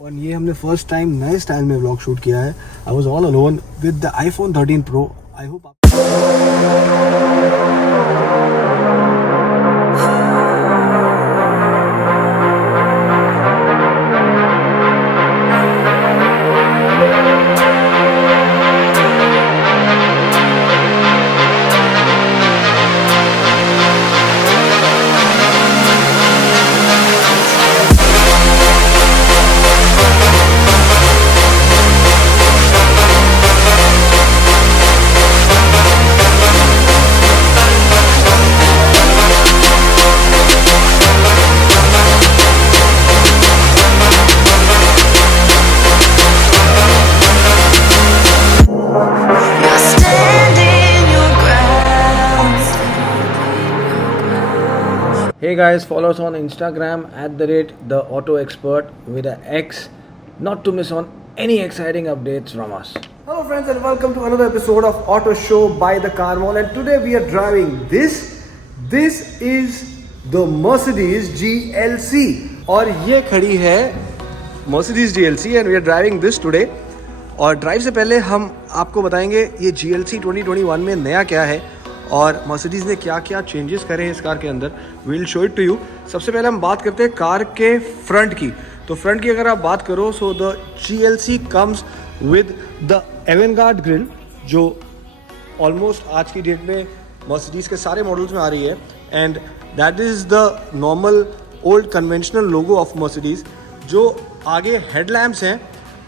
और ये हमने फर्स्ट टाइम नए स्टाइल में व्लॉग शूट किया है. I was all alone with the iPhone 13 Pro. I hope Hey guys, follow us on Instagram @theAutoExpert with an X, not to miss on any exciting updates from us. Hello friends and welcome to another episode of Auto Show by the Car Mall, and today we are driving this. This is the Mercedes GLC और ये खड़ी है Mercedes GLC and we are driving this today. और drive से पहले हम आपको बताएंगे ये GLC 2021 में नया क्या है और मर्सिडीज़ ने क्या क्या चेंजेस करे हैं इस कार के अंदर. We'll show it to you. सबसे पहले हम बात करते हैं कार के फ्रंट की. तो फ्रंट की अगर आप बात करो so the GLC comes with the Avantgarde grille जो ऑलमोस्ट आज की डेट में मर्सिडीज़ के सारे मॉडल्स में आ रही है. And that is the normal old conventional logo of Mercedes. जो आगे हेडलैम्प्स हैं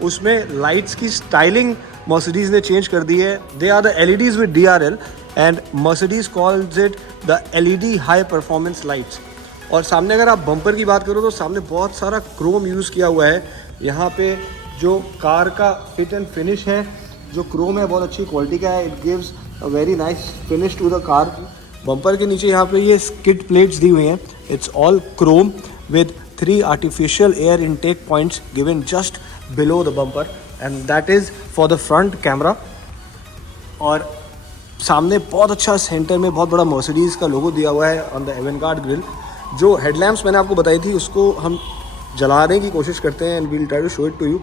उसमें लाइट्स की स्टाइलिंग मर्सिडीज़ ने चेंज कर दी है. They are the LEDs with DRL and Mercedes calls it the LED high performance lights. और सामने अगर आप बम्पर की बात करो तो सामने बहुत सारा क्रोम यूज़ किया हुआ है. यहाँ पे जो कार का फिट एंड फिनिश है जो क्रोम है बहुत अच्छी क्वालिटी का है. It gives a very nice finish to the car. Bumper के नीचे यहाँ पे ये स्किड प्लेट्स दी हुई हैं. It's all Chrome with 3 artificial air intake points given just below the bumper and that is for the front camera. और सामने बहुत अच्छा सेंटर में बहुत बड़ा मर्सिडीज़ का लोगो दिया हुआ है ऑन द एवेंगार्ड ग्रिल. जो हेडलैम्प्स मैंने आपको बताई थी उसको हम जलाने की कोशिश करते हैं and we'll try to show it to you.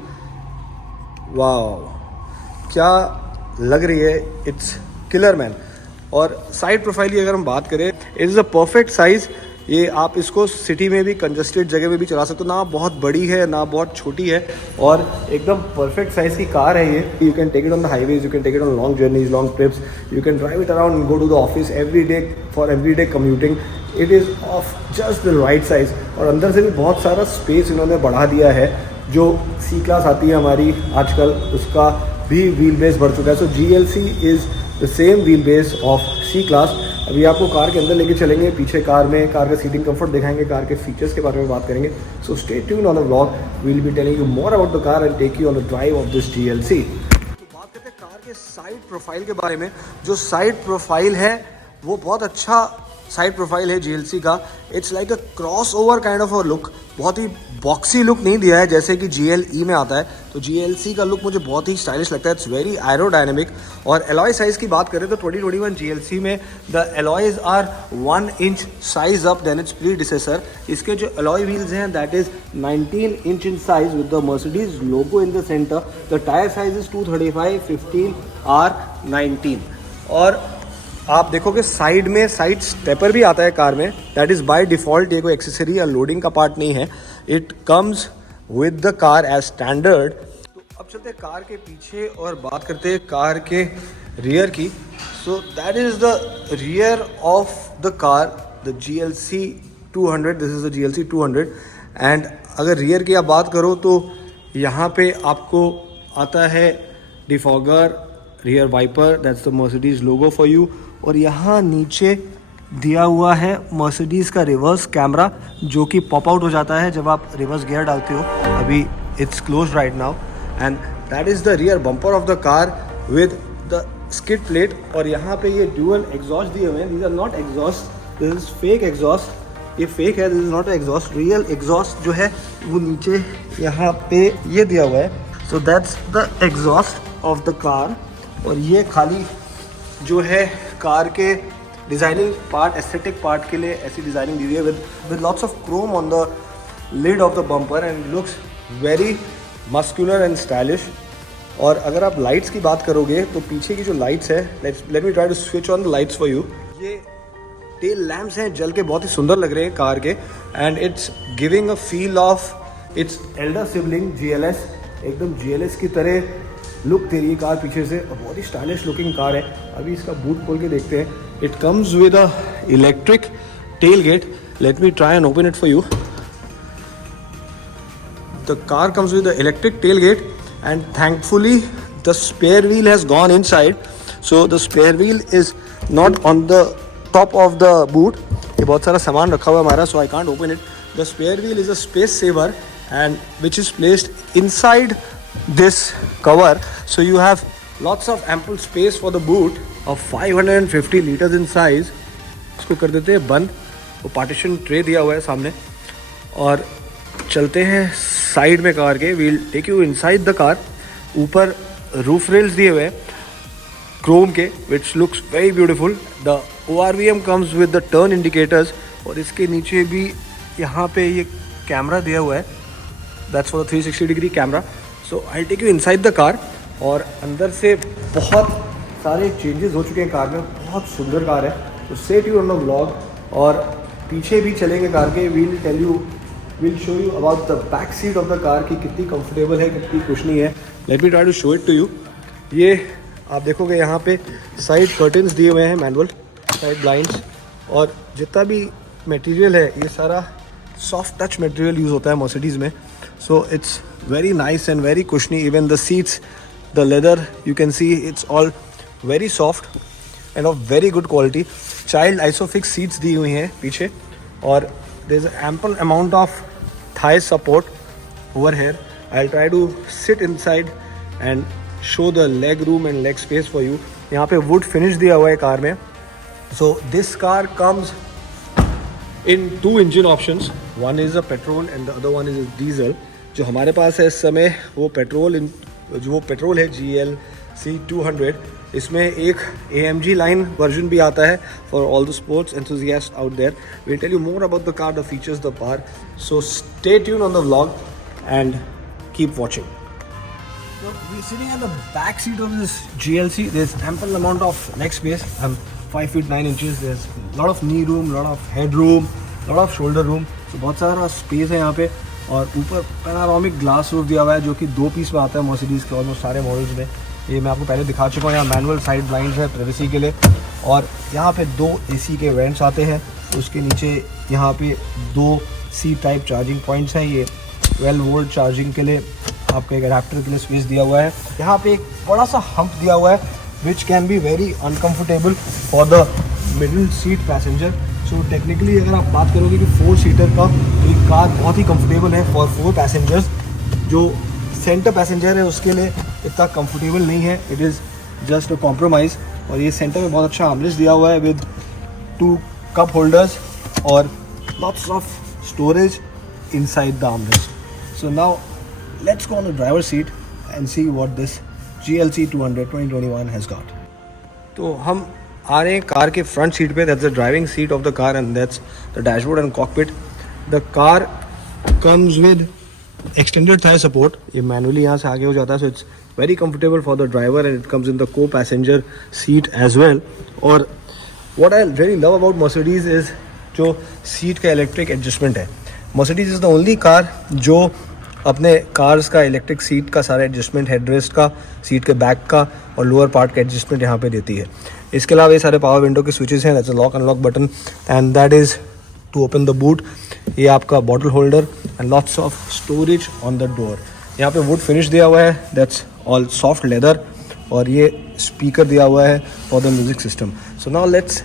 Wow क्या लग रही है. It's killer man. और साइड प्रोफाइल की अगर हम बात करें it is a perfect size. ये आप इसको सिटी में भी कंजस्टेड जगह में भी चला सकते हो. ना बहुत बड़ी है ना बहुत छोटी है और एकदम परफेक्ट साइज़ की कार है ये. You can take it on the highways, you can take it on long journeys, long trips. You can drive it around, go to the office every day for every day commuting. It is of just the right size. और अंदर से भी बहुत सारा space इन्होंने बढ़ा दिया है. जो C क्लास आती है हमारी आजकल उसका भी व्हील बेस बढ़ चुका है. सो GLC is the same wheel base of C class. अभी आपको कार के अंदर लेके चलेंगे, पीछे कार में कार का सीटिंग कंफर्ट दिखाएंगे, कार के फीचर्स के बारे में बात करेंगे. So stay tuned on the vlog. We will be telling you more about the car and take you on the drive of this GLC. तो बात करते हैं कार के साइड प्रोफाइल के बारे में. जो साइड प्रोफाइल है वो बहुत अच्छा साइड प्रोफाइल है GLC का. It's like a cross over kind of a look. बहुत ही बॉक्सी लुक नहीं दिया है जैसे कि GLE में आता है. तो GLC का लुक मुझे बहुत ही स्टाइलिश लगता है. It's very aerodynamic. और एलॉय साइज़ की बात करें तो 2021 GLC में the alloys are 1 inch size up then its predecessor. इसके जो एलॉय व्हील्स हैं that is 19 inch in size with the Mercedes logo in the centre. The tyre size is 235 15 R19. और आप देखोगे साइड में साइड स्टेपर भी आता है कार में. That is by default. ये कोई एक्सेसरी या लोडिंग का पार्ट नहीं है. It comes with the car as standard. तो अब चलते हैं कार के पीछे और बात करते हैं कार के रियर की. सो that is the rear of the car, the GLC 200. This is the GLC 200. And अगर रियर की आप बात करो तो यहाँ पे आपको आता है defogger, rear wiper, that's the Mercedes logo for you. और यहाँ नीचे दिया हुआ है मर्सिडीज़ का रिवर्स कैमरा जो कि पॉप आउट हो जाता है जब आप रिवर्स गियर डालते हो. अभी it's close right now. And that is the rear bumper of the car with the skid plate. और यहाँ पे ये ड्यूअल एग्जॉस्ट दिए हुए हैं. These are not exhaust, this is fake exhaust. ये फेक है, this is not exhaust. Real exhaust जो है वो नीचे यहाँ पे ये दिया हुआ है. So that's the exhaust of the car. और ये खाली जो है कार के डिज़ाइनिंग पार्ट, एस्थेटिक पार्ट के लिए ऐसी डिज़ाइनिंग दी हुई है with lots of chrome on the lid of the bumper and looks very muscular and stylish. और अगर आप लाइट्स की बात करोगे तो पीछे की जो लाइट्स है, let me try to switch on the lights for you. ये टेल लैम्प्स हैं, जल के बहुत ही सुंदर लग रहे हैं कार के, and it's giving a feel of its Elder sibling GLS। एकदम GLS की तरह लुक दे रही है कार पीछे से, और बहुत ही स्टाइलिश लुकिंग कार है। अभी इसका बूट खोल के देखते हैं। It comes with a electric tailgate. Let me try and open it for you. The car comes with an electric tailgate, and thankfully the spare wheel has gone inside, so the spare wheel is not on the top of the boot. ये बहुत सारा सामान रखा हुआ है हमारा, so I can't open it. The spare wheel is a space saver, and which is placed inside this cover, so you have lots of ample space for the boot of 550 liters in size. इसको कर देते हैं बंद। वो partition tray दिया हुआ है सामने, और चलते हैं साइड में कार के। We'll take you inside the car. ऊपर रूफ रेल्स दिए हुए हैं क्रोम के, which looks very beautiful. The ORVM comes with the turn indicators, और इसके नीचे भी यहाँ पे ये कैमरा दिया हुआ है, that's for 360 degree camera. So I take you inside the car, और अंदर से बहुत सारे चेंजेस हो चुके हैं कार में। बहुत सुंदर कार है, तो stay tuned on the vlog. और पीछे भी चलेंगे कार के। Will show you about the back seat of the car की कितनी कंफर्टेबल है, कितनी कुशनी है। Let me try to show it to you. ये आप देखोगे यहाँ पे साइड कर्टन्स दिए हुए हैं, मैनुअल साइड ब्लाइंड्स, और जितना भी मटेरियल है ये सारा सॉफ्ट टच मटेरियल यूज़ होता है मर्सिडीज़ में। So it's very nice and very cushiony. Even the seats, the leather, you can see it's all very soft and of very good quality. Child Isofix seats दी हुई हैं पीछे, और there is an ample amount of thigh support over here. I'll try to sit inside and show the leg room and leg space for you. यहाँ पे wood finish दिया हुआ है कार में. So this car comes in 2 engine options. One is a petrol and the other one is a diesel. जो हमारे पास है इस समय वो पेट्रोल है GLC 200. इसमें एक AMG लाइन वर्जन भी आता है for all the sports enthusiast out there. We tell you more about the car, the features, the power. So stay tune on the vlog and keep watching. So we're sitting at the back seat of this GLC. There's ample amount of leg space. I'm 5 feet 9 inches. There's a lot of knee room, lot of head room, lot of shoulder room. So बहुत सारा space है यहाँ पे. और ऊपर panoramic glass roof दिया हुआ है, जो कि 2 पीस में आता है मर्सिडीज़ के ऑलमोस्ट सारे मॉडल्स में. ये मैं आपको पहले दिखा चुका हूँ. यहाँ मैनुअल साइड ब्लाइंड्स है प्राइवेसी के लिए, और यहाँ पे 2 AC के वेंट्स आते हैं. उसके नीचे यहाँ पे 2 C टाइप चार्जिंग पॉइंट्स हैं. ये 12 वोल्ट चार्जिंग के लिए आपको एक अडेप्टर के लिए स्पेस दिया हुआ है. यहाँ पे एक बड़ा सा हम्प दिया हुआ है which can be very uncomfortable for the middle seat passenger. So technically अगर आप बात करोगे कि 4 सीटर का, तो ये कार बहुत ही कंफर्टेबल है फॉर 4 पैसेंजर्स. जो सेंटर पैसेंजर है उसके लिए इतना कंफर्टेबल नहीं है. It is just a compromise. और ये सेंटर में बहुत अच्छा आर्मरेस्ट दिया हुआ है विद 2 कप होल्डर्स और lots of storage inside the armrest. So now let's go on the driver's seat and see what this GLC 200 2021 has got. तो हम आ रहे हैं कार के फ्रंट सीट पे. that's the driving seat of the car and that's the dashboard and cockpit. The car comes with extended thigh support. ये manually यहाँ से आगे हो जाता है, so it's very comfortable for the driver and it comes in the co-passenger seat as well. और what I really love about Mercedes is जो seat का इलेक्ट्रिक एडजस्टमेंट है. Mercedes is the only car जो अपने cars का electric seat का सारा adjustment, headrest का, सीट के बैक का और लोअर पार्ट का एडजस्टमेंट यहाँ पे देती है. इसके अलावा ये सारे पावर विंडो के स्विचेस हैं. That's a lock unlock button and that is to open the boot. ये आपका bottle holder and lots of storage on the door. यहाँ पे वुड फिनिश दिया हुआ है, दैट्स ऑल सॉफ्ट लेदर. और ये स्पीकर दिया हुआ है for the music system. So now let's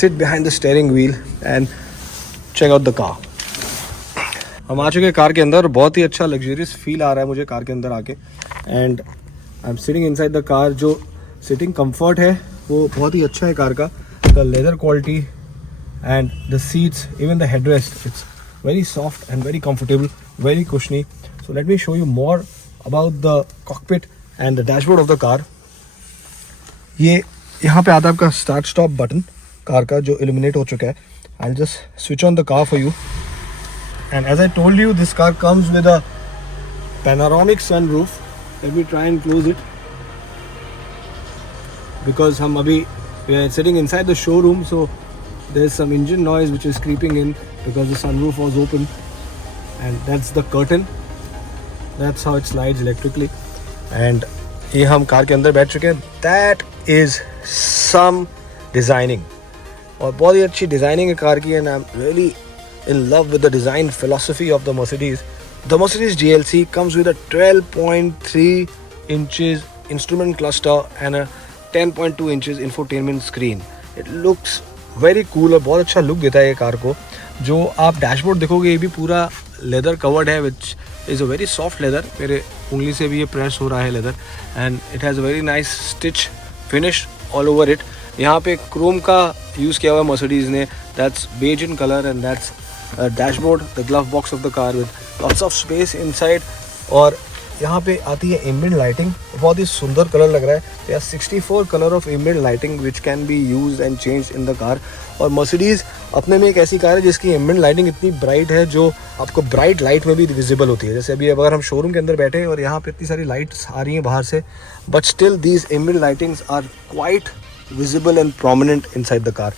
sit behind the steering wheel and check out the car. हम आ चुके हैं कार के अंदर. बहुत ही अच्छा लग्जरियस फील आ रहा है मुझे कार के अंदर आके. And I am sitting inside the car. जो सिटिंग कंफर्ट है वो बहुत ही अच्छा है कार का. The leather quality and the seats, even the headrest, it's very soft and very comfortable, very कुशनी. So let me show you more about the cockpit and the dashboard of the car. ये यहाँ पे आता है आपका start stop button car का, जो illuminate हो चुका है. I will just switch on the car for you. And as I told you, this car comes with a panoramic sunroof. Let me try and close it because हम अभी we are sitting inside the showroom, so there's some engine noise which is creeping in because the sunroof was open, and that's the curtain. That's how it slides electrically. And ये हम car के अंदर बैठ चुके हैं. That is some designing. और बहुत ही अच्छी डिज़ाइनिंग है कार की, and I'm really in love with the design philosophy of the Mercedes. The Mercedes GLC comes with a 12.3 inches instrument cluster and a 10.2 inches infotainment screen. It looks very cool और बहुत अच्छा look देता है ये car को. जो आप dashboard देखोगे ये भी पूरा लेदर कवर्ड है, which is a very soft leather. मेरे उंगली से भी ये प्रेस हो रहा है leather, and it has a very nice stitch finish all over it. यहाँ पे क्रोम का यूज़ किया हुआ है मर्सिडीज़ ने. That's beige in colour and that's dashboard, the glove box of the car with lots of space inside. और यहाँ पे आती है एम्बिएंट लाइटिंग, बहुत ही सुंदर कलर लग रहा है. तो यहाँ 64 colour of ambient lighting which can be use and change in the car. और मर्सिडीज़ अपने में एक ऐसी कार है जिसकी एम्बिएंट लाइटिंग इतनी ब्राइट है जो आपको ब्राइट लाइट में भी विजिबल होती है. जैसे अभी अगर हम शोरूम के अंदर बैठे हैं और यहाँ पे इतनी सारी लाइट्स आ रही हैं बाहर से, but still these ambient lightings are quite visible and prominent inside the car.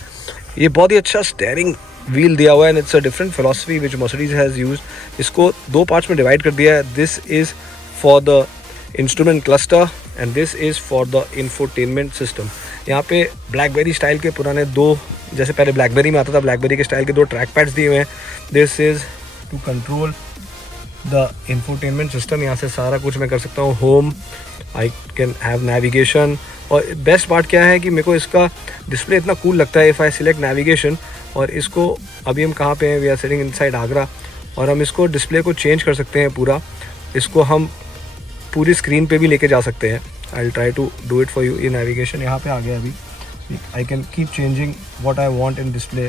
ये बहुत ही अच्छा स्टेयरिंग व्हील दिया हुआ है, and it's a different philosophy which Mercedes has used. इसको दो पार्ट्स में डिवाइड कर दिया है. This is for the instrument cluster and this is for the infotainment system. यहाँ पे BlackBerry स्टाइल के पुराने दो, जैसे पहले BlackBerry में आता था, BlackBerry के स्टाइल के दो ट्रैक पैड्स दिए हुए हैं. This is to control the infotainment system. यहाँ से सारा कुछ मैं कर सकता हूँ. Home, I can have navigation. और बेस्ट पार्ट क्या है कि मेरे को इसका डिस्प्ले इतना कूल लगता है. इफ़ आई सिलेक्ट नेविगेशन, और इसको अभी हम कहाँ पे हैं, we are sitting inside Agra, और हम इसको डिस्प्ले को चेंज कर सकते हैं पूरा. इसको हम पूरी स्क्रीन पे भी लेके जा सकते हैं. I will try to do it for you. ये नेविगेशन यहाँ पे आ गया अभी. I can keep changing what I want in display.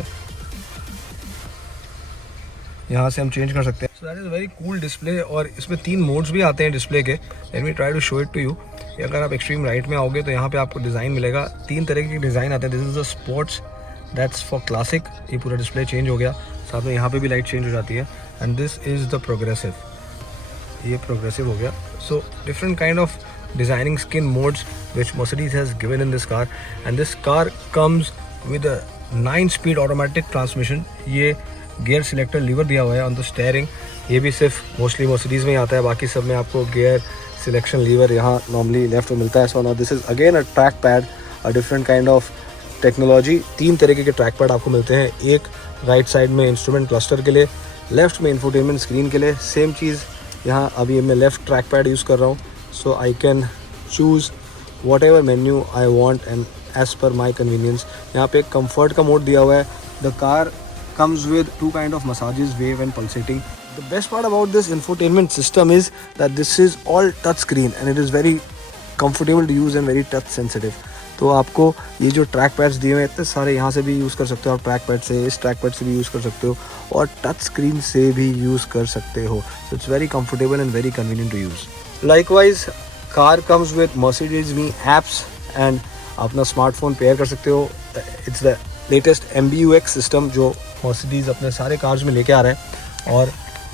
यहाँ से हम चेंज कर सकते हैं. So that is very cool display. और इसमें 3 मोड्स भी आते हैं डिस्प्ले के. Let me try to show it to you. अगर आप एक्सट्रीम राइट में आओगे तो यहाँ पे आपको डिज़ाइन मिलेगा. 3 तरह के डिज़ाइन आते हैं. This is the sports, that's for classic. ये पूरा डिस्प्ले चेंज हो गया. साथ में यहाँ पे भी लाइट चेंज हो जाती है. And this is the progressive. ये प्रोग्रेसिव हो गया. So different kind of designing skin modes which Mercedes has given in this car, and this car comes with a 9-speed automatic transmission. ये gear selector liver दिया हुआ है on the steering. ये भी सिर्फ मोस्टली Mercedes में ही आता है. बाकी सब में आपको गियर सिलेक्शन लीवर यहाँ नॉर्मली लेफ्ट में मिलता है. So now this is again a track pad, a different kind of technology. 3 तरीके के ट्रैक पैड आपको मिलते हैं. एक राइट साइड में इंस्ट्रूमेंट क्लस्टर के लिए, लेफ्ट में इंफोटेनमेंट स्क्रीन के लिए. सेम चीज़ यहाँ अभी मैं लेफ़्ट ट्रैक पैड यूज़ कर रहा हूँ. So I can choose whatever menu I want and as per my convenience. यहाँ पे एक कम्फर्ट का मोड दिया हुआ है. The car comes with 2 kind of massages, wave and pulsating. The best part about this infotainment system is that this is all touch screen and it is very comfortable to use and very touch sensitive. तो आपको ये जो track pads दिए हुए हैं इतने सारे, यहाँ से भी यूज़ कर सकते हो आप ट्रैक पैड से, इस ट्रैक पैड से भी यूज़ कर सकते हो, और टच स्क्रीन से भी यूज़ कर सकते हो. So it's very comfortable and very convenient to use. Likewise car comes with Mercedes Me apps, एंड अपना स्मार्टफोन पेयर कर सकते हो. It's the latest MBUX system जो Mercedes अपने सारे कार्स में लेके आ रहा है, और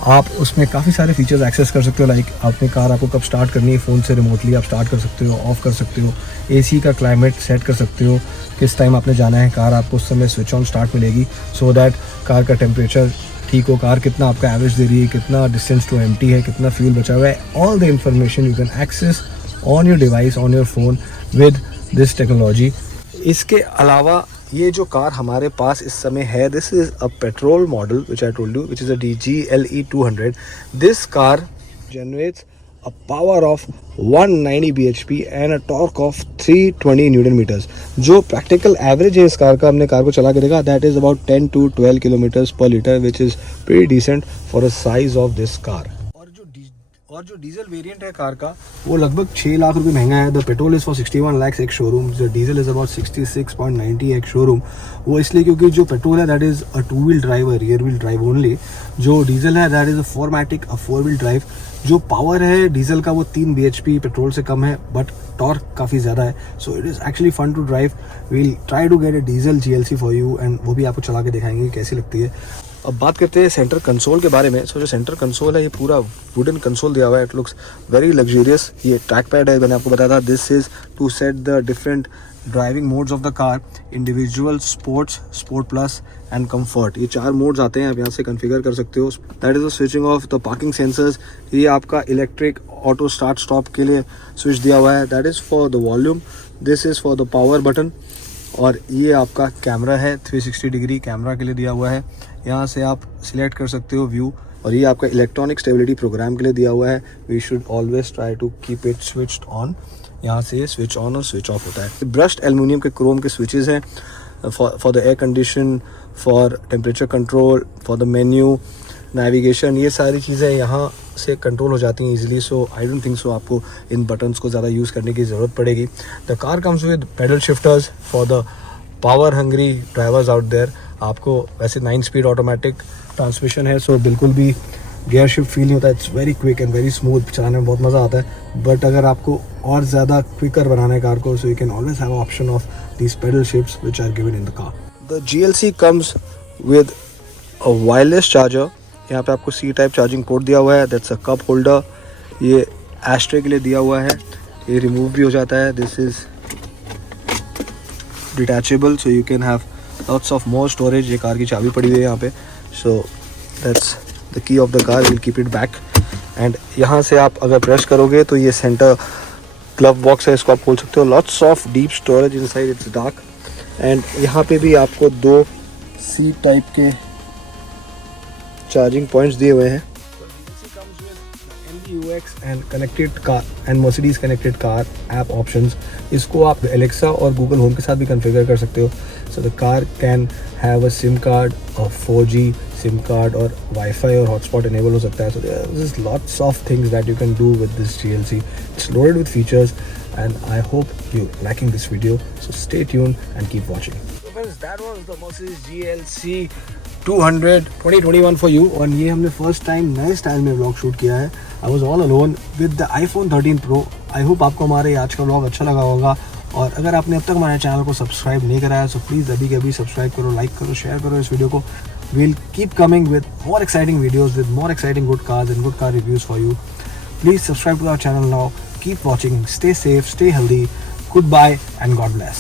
आप उसमें काफ़ी सारे फीचर्स एक्सेस कर सकते हो. लाइक अपनी कार आपको कब स्टार्ट करनी है, फ़ोन से रिमोटली आप स्टार्ट कर सकते हो, ऑफ़ कर सकते हो. AC का क्लाइमेट सेट कर सकते हो, किस टाइम आपने जाना है. कार आपको उस समय स्विच ऑन स्टार्ट मिलेगी सो दैट कार का टेम्परेचर ठीक हो, कार कितना आपका एवरेज दे रही है, कितना डिस्टेंस टू एम्प्टी है, कितना फ्यूल बचा हुआ है. All the information you can access on your device, on your phone with this technology. इसके अलावा ये जो कार हमारे पास इस समय है, this is a petrol model which I told you, which is a GLE 200. This car generates a power of 190 bhp and a torque of 320 newton metres. जो practical average है इस कार का, हमने कार को चला के देखा, that is about 10 to 12 kilometres per litre, which is pretty decent for a size of this car. और जो डीजल वेरिएंट है कार का वो लगभग 6 लाख रुपए महंगा है. The petrol is for 61 lakhs एक शोरूम, जो डीजल इज़ अबाउट 66.90 एक शोरूम. वो इसलिए क्योंकि जो पेट्रोल है that is a 2 wheel drive, rear wheel drive only. जो डीजल है that is a 4matic, a 4 wheel drive. जो पावर है डीजल का वो 3 bhp पेट्रोल से कम है, बट टॉर्क काफ़ी ज़्यादा है. So it is actually fun to drive. We'll try to get a diesel GLC for you and वो भी आपको चला के दिखाएंगे कैसी लगती है. अब बात करते हैं सेंटर कंसोल के बारे में. सो जो सेंटर कंसोल है ये पूरा वुडन कंसोल दिया हुआ है. It looks very luxurious. ये ट्रैक पैड है, मैंने आपको बताया था. This is to set the different driving modes of the car, individual, sports, sport plus and comfort. ये 4 मोड्स आते हैं, आप यहाँ से कॉन्फ़िगर कर सकते हो. That is the switching off the parking sensors. ये आपका इलेक्ट्रिक ऑटो स्टार्ट स्टॉप के लिए स्विच दिया हुआ है. That is for the volume. This is for the power button. और ये आपका कैमरा है, 360 डिग्री कैमरा के लिए दिया हुआ है. यहाँ से आप सिलेक्ट कर सकते हो व्यू. और ये आपका इलेक्ट्रॉनिक स्टेबिलिटी प्रोग्राम के लिए दिया हुआ है. We should always try to keep it switched on. यहाँ से ये स्विच ऑन और स्विच ऑफ होता है. ब्रश्ड एल्युमिनियम के क्रोम के स्विचेस हैं for the air condition, for temperature control, for the menu, navigation. ये सारी चीज़ें यहाँ से कंट्रोल हो जाती हैं easily. So I don't think so आपको इन बटन्स को ज़्यादा यूज़ करने की ज़रूरत पड़ेगी. The car comes with paddle shifters for the power hungry drivers out there. आपको वैसे 9 स्पीड ऑटोमेटिक ट्रांसमिशन है, सो बिल्कुल भी गियर शिफ्ट फील नहीं होता. It's very quick and very smooth. चलाने में बहुत मज़ा आता है. बट अगर आपको और ज़्यादा क्विकर बनाना है कार को, so you can always have option of these paddle shifts which are given in the car. The GLC comes with a wireless charger. यहाँ पे आपको C टाइप चार्जिंग पोर्ट दिया हुआ है. That's a cup holder. ये ashtray के लिए दिया हुआ है. ये रिमूव भी हो जाता है. This is detachable, so you can have lots of more storage. ये कार की चाबी पड़ी हुई है यहाँ पे. So that's the key of the car. Will keep it back. And यहाँ से आप अगर प्रेस करोगे तो ये सेंटर ग्लव बॉक्स है, इसको आप खोल सकते हो. Lots of deep storage inside. It's dark. And यहाँ पे भी आपको 2 C टाइप के चार्जिंग पॉइंट्स दिए हुए हैं. MBUX and connected car and Mercedes connected car app options. इसको आप Alexa और Google Home के साथ भी कॉन्फ़िगर कर सकते हो. So the car can have a SIM card और 4G सिम कार्ड और वाईफाई और हॉटस्पॉट इनेबल हो सकता है. So there is lots of things that you can do with this GLC. It's loaded with features and I hope you liking this video. So stay tuned and keep watching. So friends, that was the Mercedes GLC 200 2021 for you. और ये हमने first time नए style में vlog shoot किया है. I was all alone with the iPhone 13 Pro. I hope आपको हमारे आज का व्लॉग अच्छा लगा होगा. और अगर आपने अब तक हमारे चैनल को सब्सक्राइब नहीं कराया तो प्लीज़ अभी के अभी सब्सक्राइब करो, लाइक करो, शेयर करो इस वीडियो को. We'll keep coming with more exciting videos with more exciting good cars and good car reviews for you. Please subscribe to our channel now. Keep watching. Stay safe, stay healthy. Goodbye and God bless.